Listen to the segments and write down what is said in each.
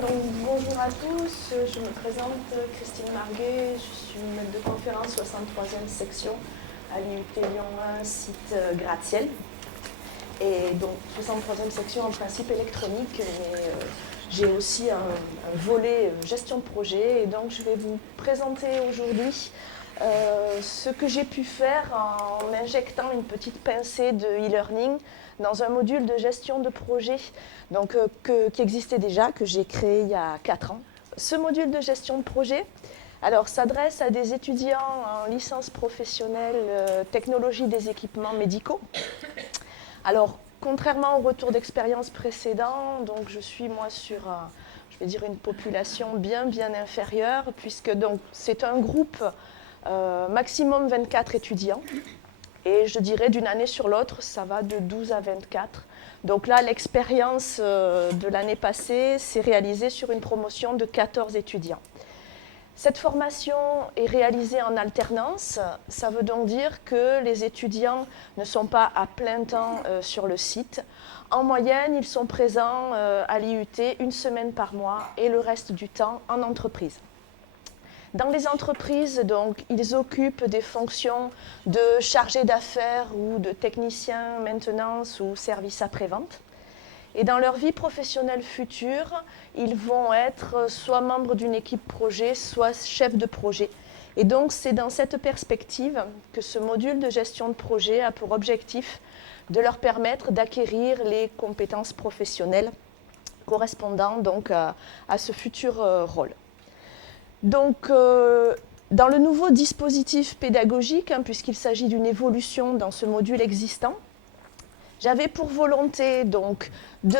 donc bonjour à tous, je me présente Christine Marguet, je suis maître de conférence 63e section à l'IUT Lyon 1, site gratte-ciel. Et donc 63e section en principe électronique, mais j'ai aussi un volet gestion de projet, et donc je vais vous présenter aujourd'hui ce que j'ai pu faire en injectant une petite pincée de e-learning dans un module de gestion de projet donc, qui existait déjà, que j'ai créé il y a 4 ans. Ce module de gestion de projet s'adresse à des étudiants en licence professionnelle technologie des équipements médicaux. Alors, contrairement au retour d'expérience précédent, donc je suis moi sur je vais dire une population bien inférieure, puisque donc c'est un groupe maximum 24 étudiants. Et je dirais d'une année sur l'autre, ça va de 12 à 24. Donc là, l'expérience de l'année passée s'est réalisée sur une promotion de 14 étudiants. Cette formation est réalisée en alternance. Ça veut donc dire que les étudiants ne sont pas à plein temps sur le site. En moyenne, ils sont présents à l'IUT une semaine par mois et le reste du temps en entreprise. Dans les entreprises, donc, ils occupent des fonctions de chargé d'affaires ou de technicien maintenance ou service après-vente. Et dans leur vie professionnelle future, ils vont être soit membres d'une équipe projet, soit chefs de projet. Et donc, c'est dans cette perspective que ce module de gestion de projet a pour objectif de leur permettre d'acquérir les compétences professionnelles correspondant donc à ce futur rôle. Donc, dans le nouveau dispositif pédagogique, puisqu'il s'agit d'une évolution dans ce module existant, j'avais pour volonté donc, de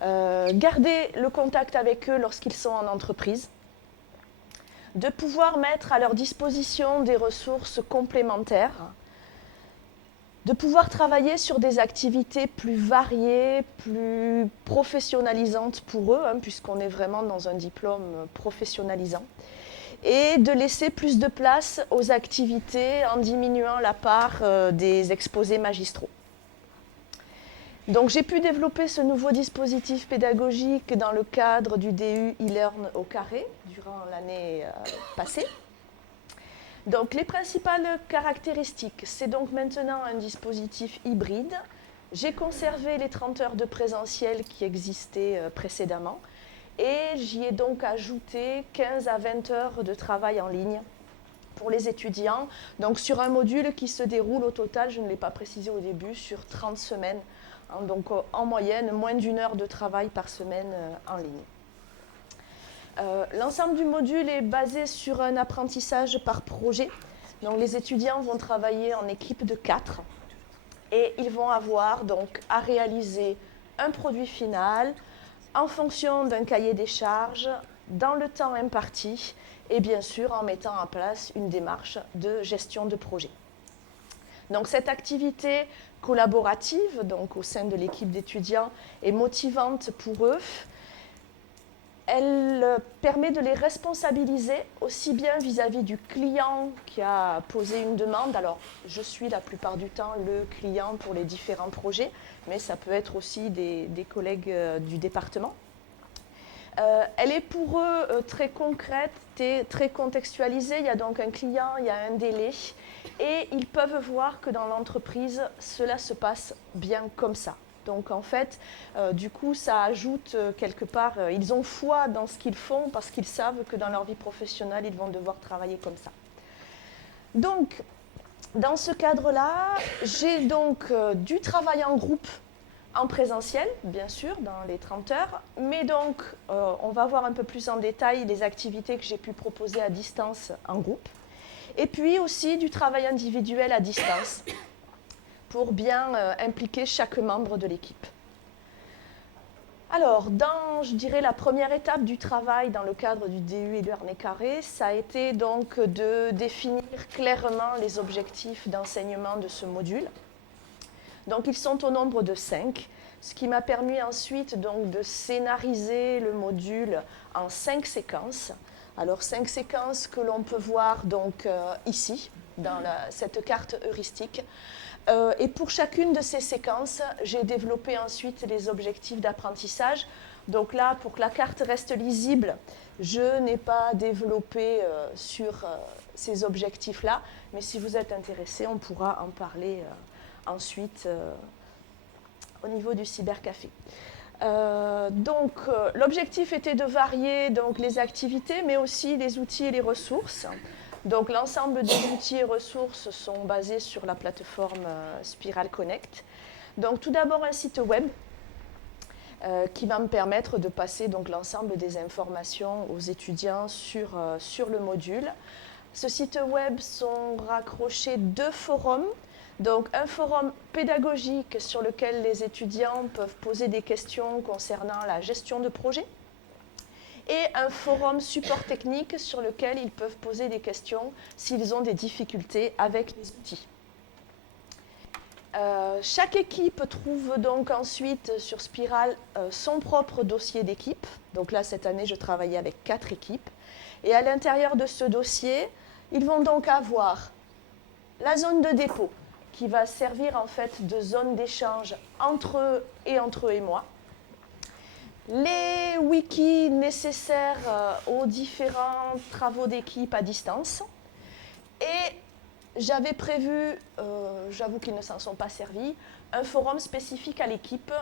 garder le contact avec eux lorsqu'ils sont en entreprise, de pouvoir mettre à leur disposition des ressources complémentaires, de pouvoir travailler sur des activités plus variées, plus professionnalisantes pour eux, puisqu'on est vraiment dans un diplôme professionnalisant, et de laisser plus de place aux activités en diminuant la part des exposés magistraux. Donc j'ai pu développer ce nouveau dispositif pédagogique dans le cadre du DU e-learn au carré durant l'année passée. Donc les principales caractéristiques, c'est donc maintenant un dispositif hybride. J'ai conservé les 30 heures de présentiel qui existaient précédemment et j'y ai donc ajouté 15 à 20 heures de travail en ligne pour les étudiants, donc sur un module qui se déroule au total, je ne l'ai pas précisé au début, sur 30 semaines, donc en moyenne, moins d'1 heure de travail par semaine en ligne. L'ensemble du module est basé sur un apprentissage par projet. Donc les étudiants vont travailler en équipe de 4 et ils vont avoir donc à réaliser un produit final en fonction d'un cahier des charges, dans le temps imparti et bien sûr en mettant en place une démarche de gestion de projet. Donc cette activité collaborative donc au sein de l'équipe d'étudiants est motivante pour eux. Elle permet de les responsabiliser aussi bien vis-à-vis du client qui a posé une demande. Alors, je suis la plupart du temps le client pour les différents projets, mais ça peut être aussi des collègues du département. Elle est pour eux très concrète et très contextualisée. Il y a donc un client, il y a un délai, et ils peuvent voir que dans l'entreprise, cela se passe bien comme ça. Donc en fait, du coup, ça ajoute quelque part, ils ont foi dans ce qu'ils font parce qu'ils savent que dans leur vie professionnelle, ils vont devoir travailler comme ça. Donc, dans ce cadre-là, j'ai donc du travail en groupe en présentiel, bien sûr, dans les 30 heures, mais donc on va voir un peu plus en détail les activités que j'ai pu proposer à distance en groupe, et puis aussi du travail individuel à distance, pour bien impliquer chaque membre de l'équipe. Alors, dans, je dirais, la première étape du travail dans le cadre du DU e-learn au carré, ça a été donc de définir clairement les objectifs d'enseignement de ce module. Donc, ils sont au nombre de 5, ce qui m'a permis ensuite donc, de scénariser le module en 5 séquences. Alors, 5 séquences que l'on peut voir donc, ici, dans cette carte heuristique. Et pour chacune de ces séquences, j'ai développé ensuite les objectifs d'apprentissage Donc là, pour que la carte reste lisible, je n'ai pas développé sur ces objectifs-là, mais si vous êtes intéressé, on pourra en parler ensuite au niveau du cybercafé. L'objectif était de varier donc, les activités, mais aussi les outils et les ressources. Donc l'ensemble des outils et ressources sont basés sur la plateforme Spiral Connect. Donc tout d'abord un site web qui va me permettre de passer donc l'ensemble des informations aux étudiants sur le module. Ce site web sont raccrochés 2 forums. Donc un forum pédagogique sur lequel les étudiants peuvent poser des questions concernant la gestion de projet et un forum support technique sur lequel ils peuvent poser des questions s'ils ont des difficultés avec les outils. Chaque équipe trouve donc ensuite sur Spiral son propre dossier d'équipe. Donc là, cette année, je travaillais avec 4 équipes. Et à l'intérieur de ce dossier, ils vont donc avoir la zone de dépôt qui va servir en fait de zone d'échange entre eux et moi. Les wikis nécessaires aux différents travaux d'équipe à distance. Et j'avais prévu, j'avoue qu'ils ne s'en sont pas servis, un forum spécifique à l'équipe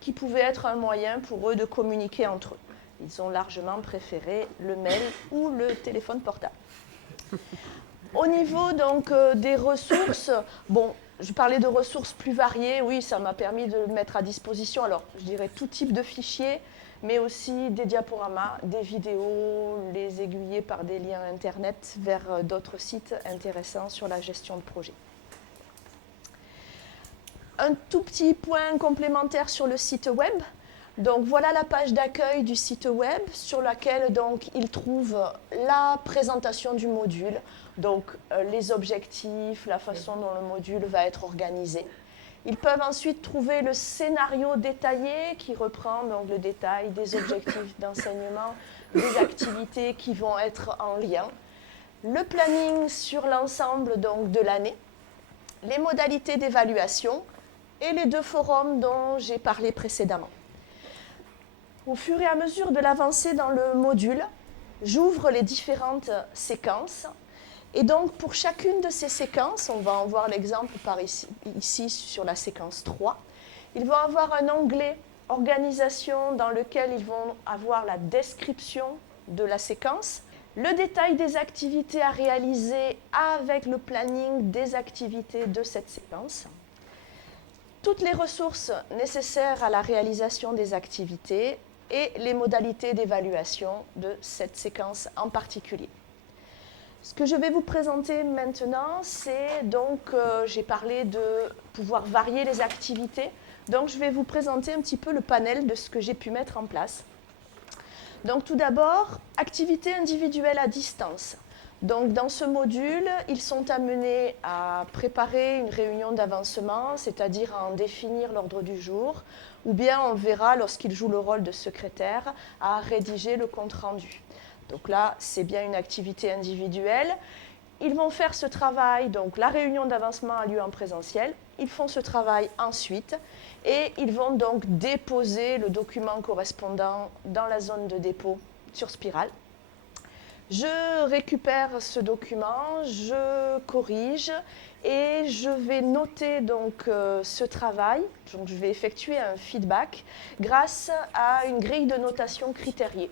qui pouvait être un moyen pour eux de communiquer entre eux. Ils ont largement préféré le mail ou le téléphone portable. Au niveau donc des ressources, bon, je parlais de ressources plus variées, oui, ça m'a permis de le mettre à disposition. Alors, je dirais tout type de fichiers, mais aussi des diaporamas, des vidéos, les aiguiller par des liens internet vers d'autres sites intéressants sur la gestion de projet. Un tout petit point complémentaire sur le site web. Donc voilà la page d'accueil du site web sur laquelle donc, ils trouvent la présentation du module, donc les objectifs, la façon dont le module va être organisé. Ils peuvent ensuite trouver le scénario détaillé qui reprend donc, le détail des objectifs d'enseignement, des activités qui vont être en lien, le planning sur l'ensemble donc, de l'année, les modalités d'évaluation et les 2 forums dont j'ai parlé précédemment. Au fur et à mesure de l'avancée dans le module, j'ouvre les différentes séquences. Et donc, pour chacune de ces séquences, on va en voir l'exemple par ici sur la séquence 3, ils vont avoir un onglet « Organisation » dans lequel ils vont avoir la description de la séquence, le détail des activités à réaliser avec le planning des activités de cette séquence, toutes les ressources nécessaires à la réalisation des activités et les modalités d'évaluation de cette séquence en particulier. Ce que je vais vous présenter maintenant, c'est donc, j'ai parlé de pouvoir varier les activités, donc je vais vous présenter un petit peu le panel de ce que j'ai pu mettre en place. Donc tout d'abord, activités individuelles à distance. Donc dans ce module, ils sont amenés à préparer une réunion d'avancement, c'est-à-dire à en définir l'ordre du jour, ou bien on verra, lorsqu'ils jouent le rôle de secrétaire, à rédiger le compte-rendu. Donc là, c'est bien une activité individuelle. Ils vont faire ce travail, donc la réunion d'avancement a lieu en présentiel, ils font ce travail ensuite et ils vont donc déposer le document correspondant dans la zone de dépôt sur Spiral. Je récupère ce document, je corrige et je vais noter donc ce travail. Donc je vais effectuer un feedback grâce à une grille de notation critériée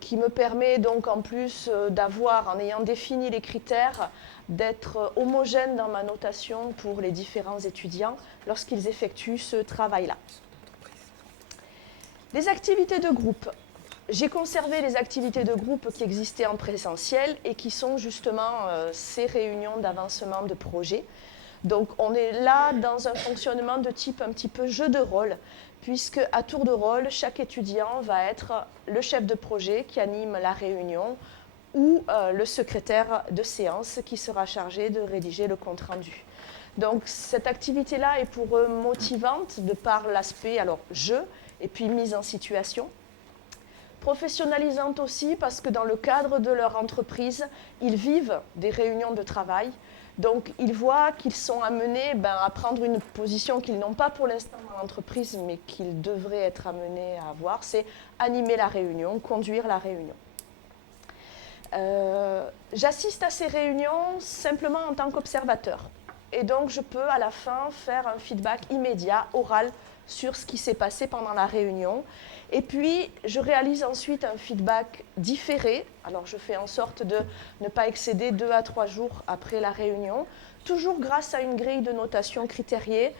qui me permet donc en plus d'avoir, en ayant défini les critères, d'être homogène dans ma notation pour les différents étudiants lorsqu'ils effectuent ce travail-là. Les activités de groupe. J'ai conservé les activités de groupe qui existaient en présentiel et qui sont justement ces réunions d'avancement de projet. Donc on est là dans un fonctionnement de type un petit peu jeu de rôle, puisque à tour de rôle, chaque étudiant va être le chef de projet qui anime la réunion ou le secrétaire de séance qui sera chargé de rédiger le compte-rendu. Donc cette activité-là est pour eux motivante de par l'aspect jeu et puis mise en situation. Professionnalisante aussi parce que dans le cadre de leur entreprise, ils vivent des réunions de travail. Donc, ils voient qu'ils sont amenés à prendre une position qu'ils n'ont pas pour l'instant dans l'entreprise, mais qu'ils devraient être amenés à avoir, c'est animer la réunion, conduire la réunion. J'assiste à ces réunions simplement en tant qu'observateur. Et donc, je peux à la fin faire un feedback immédiat, oral, sur ce qui s'est passé pendant la réunion. Et puis, je réalise ensuite un feedback différé. Alors, je fais en sorte de ne pas excéder 2 à 3 jours après la réunion, toujours grâce à une grille de notation critériée.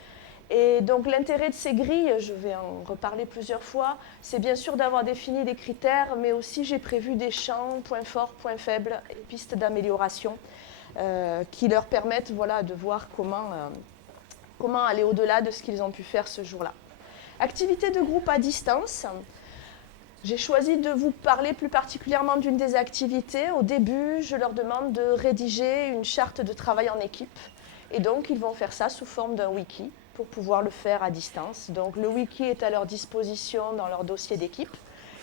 Et donc, l'intérêt de ces grilles, je vais en reparler plusieurs fois, c'est bien sûr d'avoir défini des critères, mais aussi j'ai prévu des champs, points forts, points faibles et pistes d'amélioration qui leur permettent de voir comment aller au-delà de ce qu'ils ont pu faire ce jour-là. Activité de groupe à distance. J'ai choisi de vous parler plus particulièrement d'une des activités. Au début, je leur demande de rédiger une charte de travail en équipe. Et donc, ils vont faire ça sous forme d'un wiki pour pouvoir le faire à distance. Donc, le wiki est à leur disposition dans leur dossier d'équipe.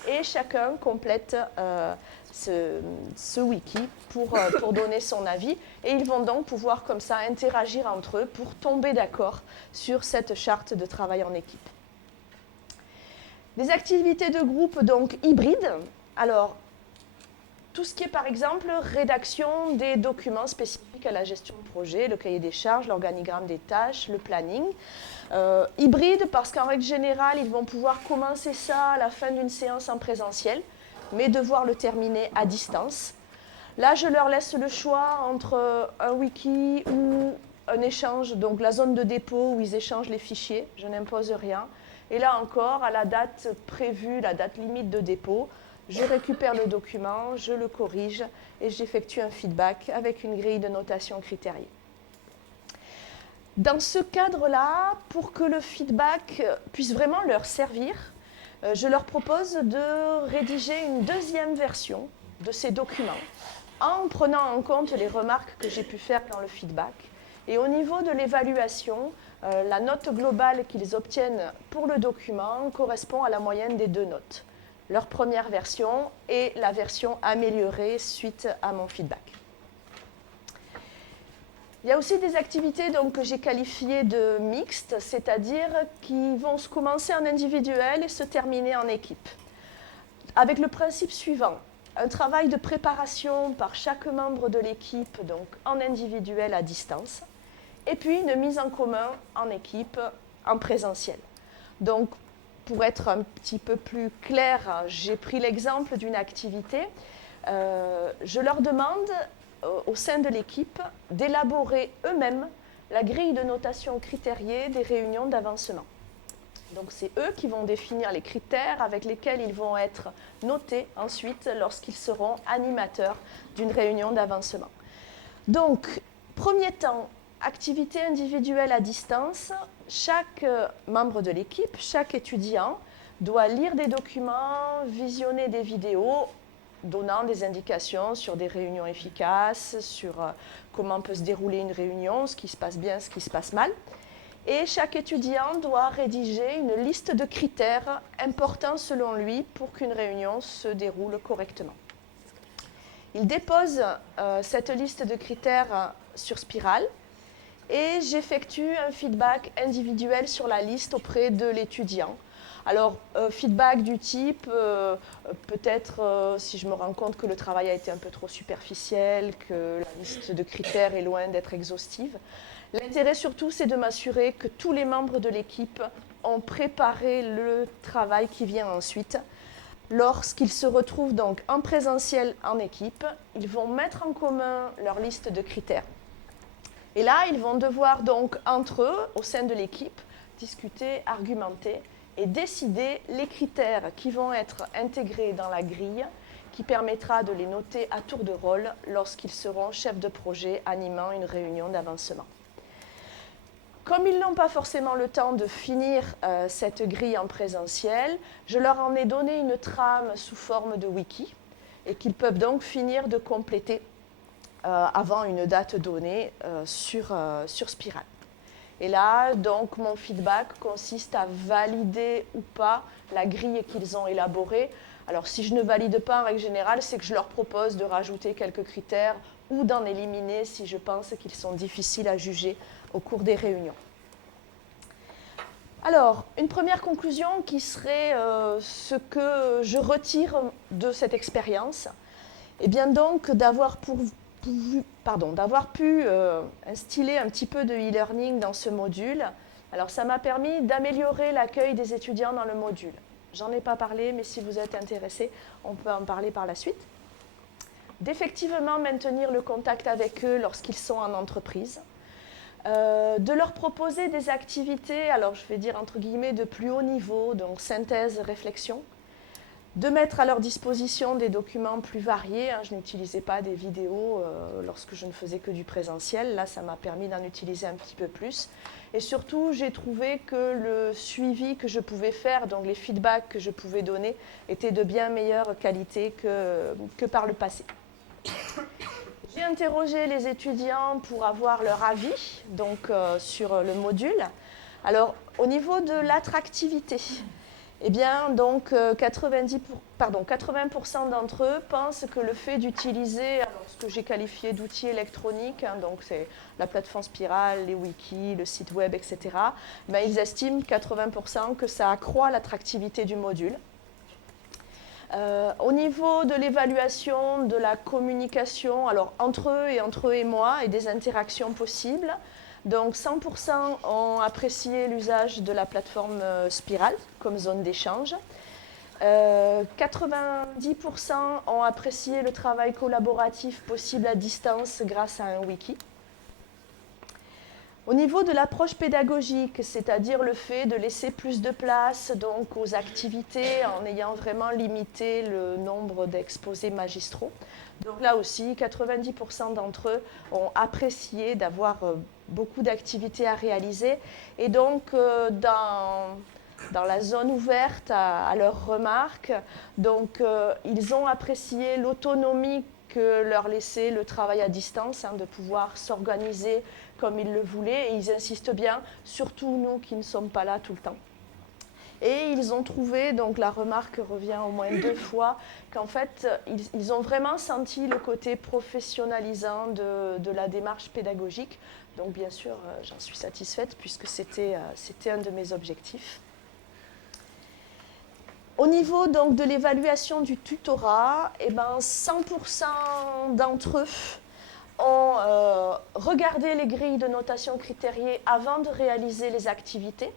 Et chacun complète ce wiki pour donner son avis. Et ils vont donc pouvoir comme ça interagir entre eux pour tomber d'accord sur cette charte de travail en équipe. Des activités de groupe donc hybrides. Alors, tout ce qui est par exemple rédaction des documents spécifiques à la gestion de projet, le cahier des charges, l'organigramme des tâches, le planning. Hybride parce qu'en règle générale, ils vont pouvoir commencer ça à la fin d'une séance en présentiel, mais devoir le terminer à distance. Là, je leur laisse le choix entre un wiki ou un échange, donc la zone de dépôt où ils échangent les fichiers. Je n'impose rien. Et là encore, à la date prévue, la date limite de dépôt, je récupère le document, je le corrige et j'effectue un feedback avec une grille de notation critériée. Dans ce cadre-là, pour que le feedback puisse vraiment leur servir, je leur propose de rédiger une deuxième version de ces documents en prenant en compte les remarques que j'ai pu faire dans le feedback. Et au niveau de l'évaluation, la note globale qu'ils obtiennent pour le document correspond à la moyenne des 2 notes. Leur première version et la version améliorée suite à mon feedback. Il y a aussi des activités que j'ai qualifiées de mixtes, c'est-à-dire qui vont se commencer en individuel et se terminer en équipe. Avec le principe suivant, un travail de préparation par chaque membre de l'équipe, donc en individuel à distance, et puis une mise en commun en équipe en présentiel. Donc, pour être un petit peu plus clair, j'ai pris l'exemple d'une activité. Je leur demande, au sein de l'équipe, d'élaborer eux-mêmes la grille de notation critériée des réunions d'avancement. Donc, c'est eux qui vont définir les critères avec lesquels ils vont être notés ensuite lorsqu'ils seront animateurs d'une réunion d'avancement. Donc, premier temps, activité individuelle à distance. Chaque membre de l'équipe, chaque étudiant doit lire des documents, visionner des vidéos donnant des indications sur des réunions efficaces, sur comment peut se dérouler une réunion, ce qui se passe bien, ce qui se passe mal. Et chaque étudiant doit rédiger une liste de critères importants selon lui pour qu'une réunion se déroule correctement. Il dépose cette liste de critères sur Spiral et j'effectue un feedback individuel sur la liste auprès de l'étudiant. Alors, feedback du type, peut-être si je me rends compte que le travail a été un peu trop superficiel, que la liste de critères est loin d'être exhaustive. L'intérêt surtout, c'est de m'assurer que tous les membres de l'équipe ont préparé le travail qui vient ensuite. Lorsqu'ils se retrouvent donc en présentiel en équipe, ils vont mettre en commun leur liste de critères. Et là, ils vont devoir donc, entre eux, au sein de l'équipe, discuter, argumenter et décider les critères qui vont être intégrés dans la grille qui permettra de les noter à tour de rôle lorsqu'ils seront chefs de projet animant une réunion d'avancement. Comme ils n'ont pas forcément le temps de finir cette grille en présentiel, je leur en ai donné une trame sous forme de wiki et qu'ils peuvent donc finir de compléter avant une date donnée sur Spiral. Et là, donc, mon feedback consiste à valider ou pas la grille qu'ils ont élaborée. Alors si je ne valide pas en règle générale, c'est que je leur propose de rajouter quelques critères ou d'en éliminer si je pense qu'ils sont difficiles à juger au cours des réunions. Alors, une première conclusion qui serait ce que je retire de cette expérience, et bien donc d'avoir pu instiller un petit peu de e-learning dans ce module. Alors ça m'a permis d'améliorer l'accueil des étudiants dans le module. J'en ai pas parlé, mais si vous êtes intéressés, on peut en parler par la suite. D'effectivement maintenir le contact avec eux lorsqu'ils sont en entreprise. De leur proposer des activités, alors je vais dire entre guillemets de plus haut niveau, donc synthèse, réflexion. De mettre à leur disposition des documents plus variés. Je n'utilisais pas des vidéos lorsque je ne faisais que du présentiel. Là, ça m'a permis d'en utiliser un petit peu plus. Et surtout, j'ai trouvé que le suivi que je pouvais faire, donc les feedbacks que je pouvais donner, étaient de bien meilleure qualité que par le passé. J'ai interrogé les étudiants pour avoir leur avis donc, sur le module. Alors, au niveau de l'attractivité, eh bien, donc 80% d'entre eux pensent que le fait d'utiliser ce que j'ai qualifié d'outils électroniques, donc c'est la plateforme Spiral, les wikis, le site web, etc., ben, ils estiment 80% que ça accroît l'attractivité du module. Au niveau de l'évaluation, de la communication, alors entre eux et moi, et des interactions possibles, donc 100% ont apprécié l'usage de la plateforme Spiral comme zone d'échange. 90% ont apprécié le travail collaboratif possible à distance grâce à un wiki. Au niveau de l'approche pédagogique, c'est-à-dire le fait de laisser plus de place donc, aux activités en ayant vraiment limité le nombre d'exposés magistraux. Donc là aussi, 90% d'entre eux ont apprécié d'avoir beaucoup d'activités à réaliser. Et donc, dans la zone ouverte à leurs remarques, donc, ils ont apprécié l'autonomie que leur laissait le travail à distance, de pouvoir s'organiser comme ils le voulaient. Et ils insistent bien, surtout nous qui ne sommes pas là tout le temps. Et ils ont trouvé, donc la remarque revient au moins 2 fois, qu'en fait, ils ont vraiment senti le côté professionnalisant de la démarche pédagogique. Donc bien sûr, j'en suis satisfaite puisque c'était un de mes objectifs. Au niveau donc, de l'évaluation du tutorat, eh ben, 100% d'entre eux ont regardé les grilles de notation critériée avant de réaliser les activités.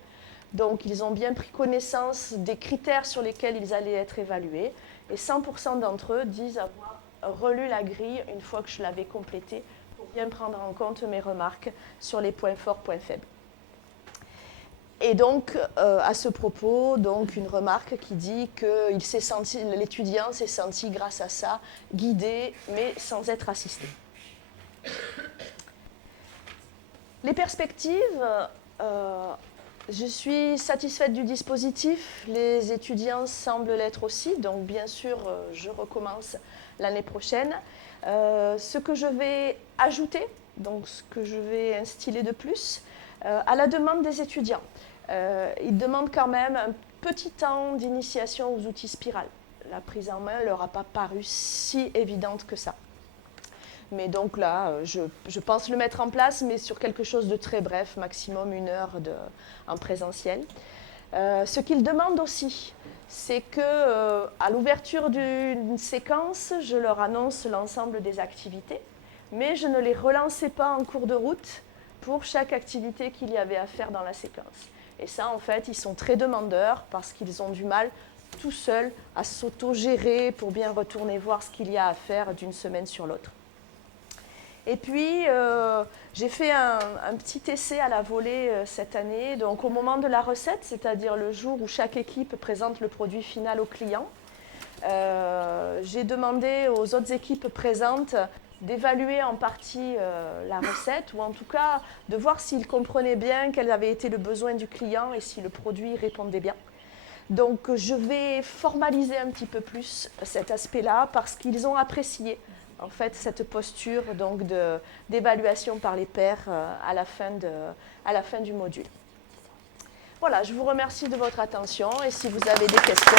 Donc, ils ont bien pris connaissance des critères sur lesquels ils allaient être évalués. Et 100% d'entre eux disent avoir relu la grille une fois que je l'avais complétée pour bien prendre en compte mes remarques sur les points forts, points faibles. Et donc, à ce propos, donc, une remarque qui dit que l'étudiant s'est senti, grâce à ça, guidé, mais sans être assisté. Les perspectives, je suis satisfaite du dispositif. Les étudiants semblent l'être aussi, donc bien sûr, je recommence l'année prochaine. Ce que je vais ajouter, donc ce que je vais instiller de plus, à la demande des étudiants. Ils demandent quand même un petit temps d'initiation aux outils Spiral. La prise en main ne leur a pas paru si évidente que ça. Mais donc là, je pense le mettre en place, mais sur quelque chose de très bref, maximum 1 heure en présentiel. Ce qu'ils demandent aussi, c'est qu'à l'ouverture d'une séquence, je leur annonce l'ensemble des activités, mais je ne les relançais pas en cours de route pour chaque activité qu'il y avait à faire dans la séquence. Et ça, en fait, ils sont très demandeurs parce qu'ils ont du mal tout seuls à s'auto-gérer pour bien retourner voir ce qu'il y a à faire d'une semaine sur l'autre. Et puis, j'ai fait un petit essai à la volée cette année. Donc, au moment de la recette, c'est-à-dire le jour où chaque équipe présente le produit final au client, j'ai demandé aux autres équipes présentes d'évaluer en partie la recette, ou en tout cas de voir s'ils comprenaient bien quel avait été le besoin du client et si le produit répondait bien. Donc je vais formaliser un petit peu plus cet aspect-là parce qu'ils ont apprécié en fait cette posture donc d'évaluation par les pairs à la fin du module. Voilà, je vous remercie de votre attention et si vous avez des questions.